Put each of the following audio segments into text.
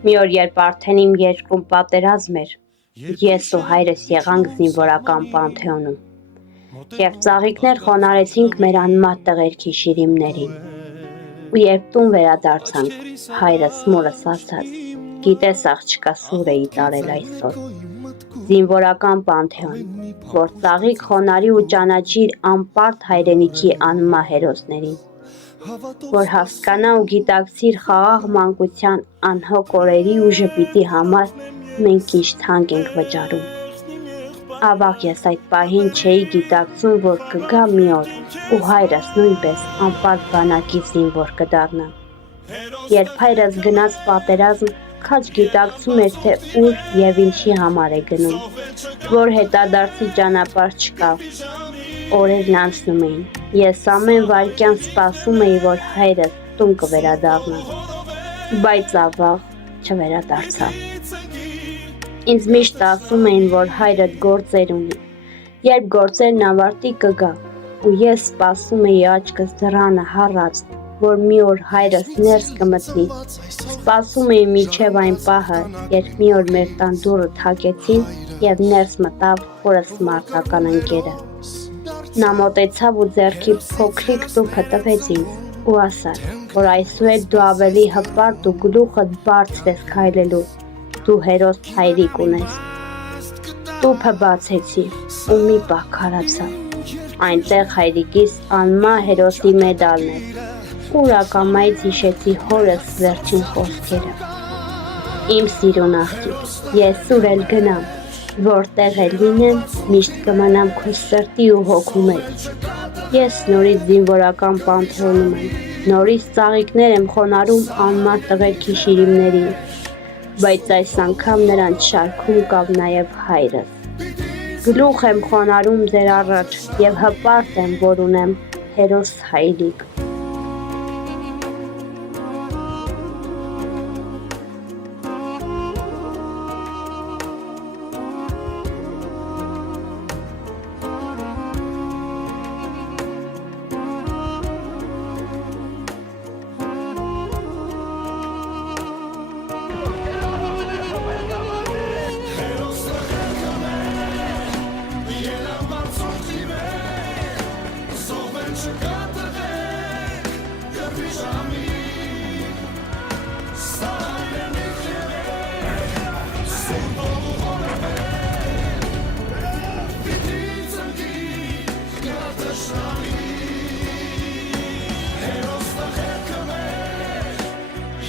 Մի օր, երբ արդեն իմ երկրում պատերազմ էր, ես ու հայրս եղանք զինվորական պանթեոնում և ծաղիկներ խոնարհեցինք մեր անմատ տղերքի շիրիմներին։ Ու երբ տուն վերադարձանք, հայրս մորս ասաց. «Գիտես աղջկա, սուր էի տարել այսօր»։ Զինվորական պանթեոն, որ ծաղիկ խոնարհի ու ճանաչիր անպարտ հայրենիքի անմահ հերոսներին, որ հասկանա ու գիտակցիր խաղաղ մանկության անհոգ օրերի ու ժպիտի համար մենք ինչ թանկ ենք վճարում։ Ավաղ ես այդ պահին չէի գիտակցում, որ կգա մի օր ու հայրս նույնպես անպարտ բանակի զինվոր կդառնա։ Երբ հայրս գնաց պատերազմ, քաջ գիտակցում էր, թե ուր և ինչի համար է գնում, որ հետադարձի ճանապարհ չկա։ Օրերն անցնում էին, ես ամեն վայրկյան սպասում էի, որ հայրս տուն կվերադառնա, բայց ավաղ չվերադարձավ։ Ինձ միշտ ասում էին, որ հայրդ գործեր ունի, երբ գործերն ավարտի կգա, ու ես սպասում էի աչքս դռանը հառած, որ մի օր հայրս ներս կմտնի, սպասում էի մինչև այն պահը, երբ մի օր մեր տան դուռը թակեցին և ներս մտավ հորս մարտական ընկերը։ Նա մոտեցավ ու ձեռքի փոքրիկ տուփը տվեց ինձ ու ասաց, որ այսուհետ դու ավելի հպարտ ու գլուխդ բարձր ես քայլելու, դու հերոս հայրիկ ունես։ Տուփը բացեցի ու մի պահ քարացա։ Այնտեղ հայրիկիս անմահ հերոսի մեդալն էր։ Ուր ակամայից հիշեցի հորս վերջին խոսքերը. «Իմ սիրուն աղջիկ, ես ուր էլ գնամ, որտեղ էլ լինեմ, միշտ կմնամ քո սրտի ու հոգու մեջ»։ Ես նորից զինվորական պանթեոնում եմ, նորից ծաղիկներ եմ խոնարհում անմահ տղերքի շիրիմներին, բայց այս անգամ նրանց շարքում կա նաև հայրս։ Գլուխ եմ խոնարհում ձեր առաջ և հպարտ եմ, որ ունեմ հերոս հայրիկ։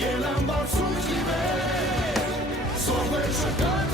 Yelan barsın gibi, sohbet çıkar.